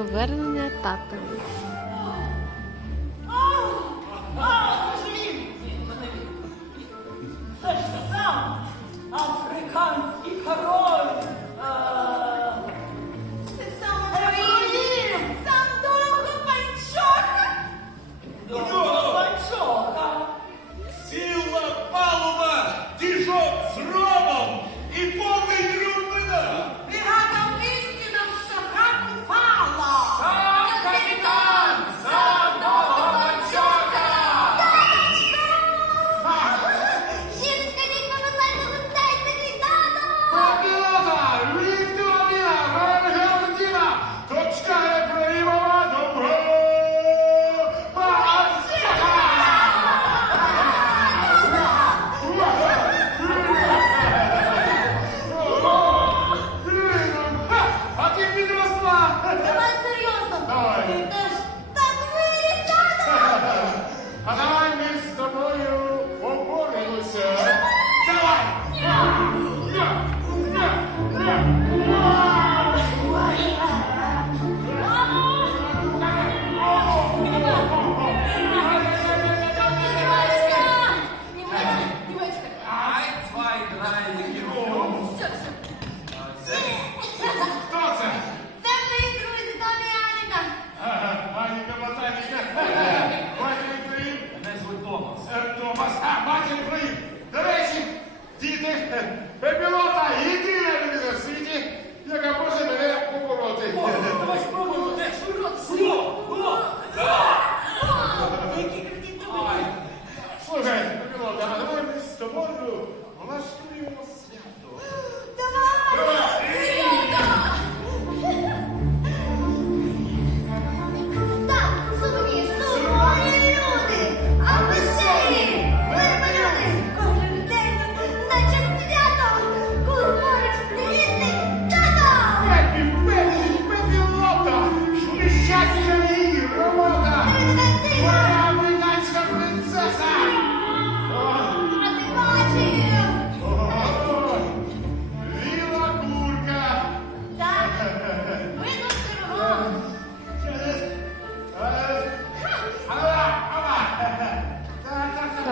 повернення тата.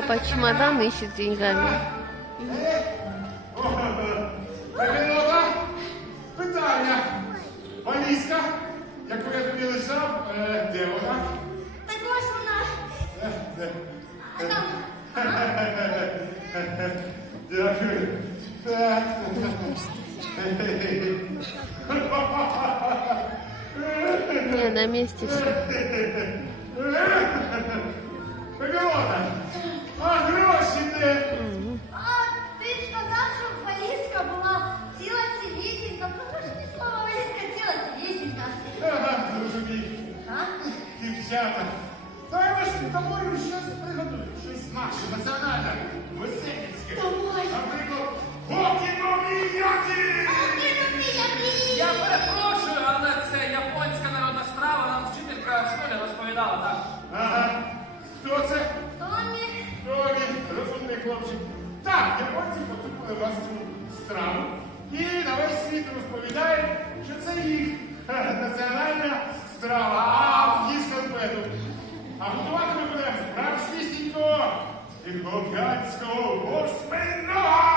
по чемодану ищет деньгами. Питання. Валізка, яку я тобі лишав, де вона? Так ось вона. А Дякую. Не, на месте все. Ha yürü bak şimdi. хлопчик. Так, японці поцупили вас цю страву і на весь світ розповідають, що це їх національна страва, а їх конфету. А готувати ми будемо справжнісінько від болгарського восьмина!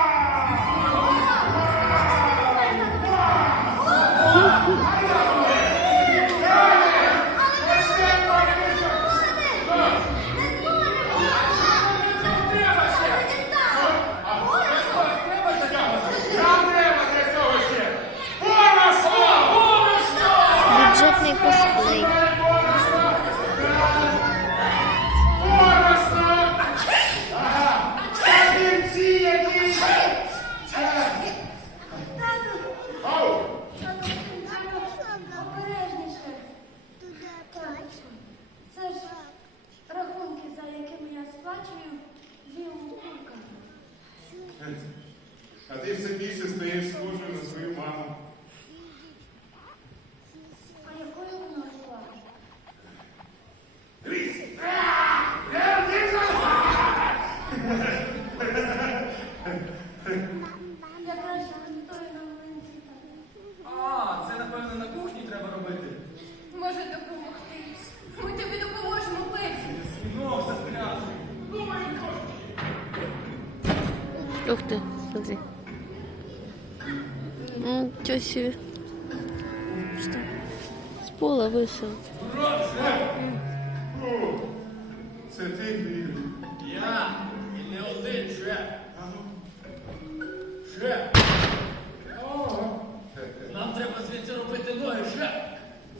вчишся, стаєш схожою на свою маму. А якою вона була? Дивись! Я краще готую на млинці. Це напевно на кухні треба робити. Може допомогти. Ми тобі допоможемо перші. Ну, Ух ты, смотри. Ну, Ничего себе. Что? С пола вышел. О, це ти, Ігор. Я і не один шеф. Шеф, нам треба звідси робити ноги, шеф.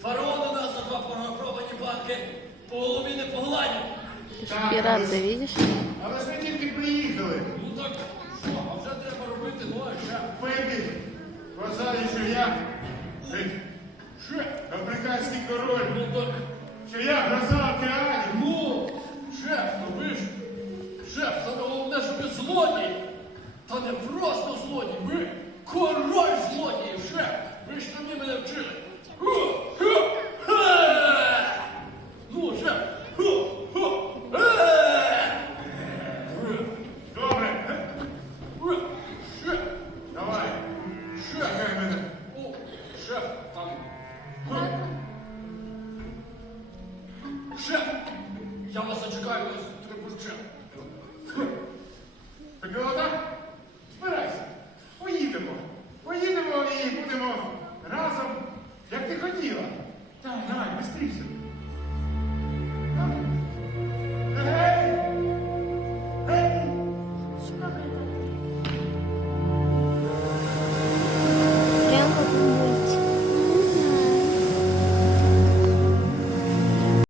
Фараон у нас за два прогровані банки по голові не погладять. Ты ж пираты, видишь? Але ж ми тільки приїхали. Ну так що, а вже треба робити ноги, шеф. Пепі вважає, що я що, африканський король, Ну так, що я гроза океанів. ну, шеф, ну ви ж, шеф, це головне, що ви злодій. Та не просто злодій, ви король злодіїв,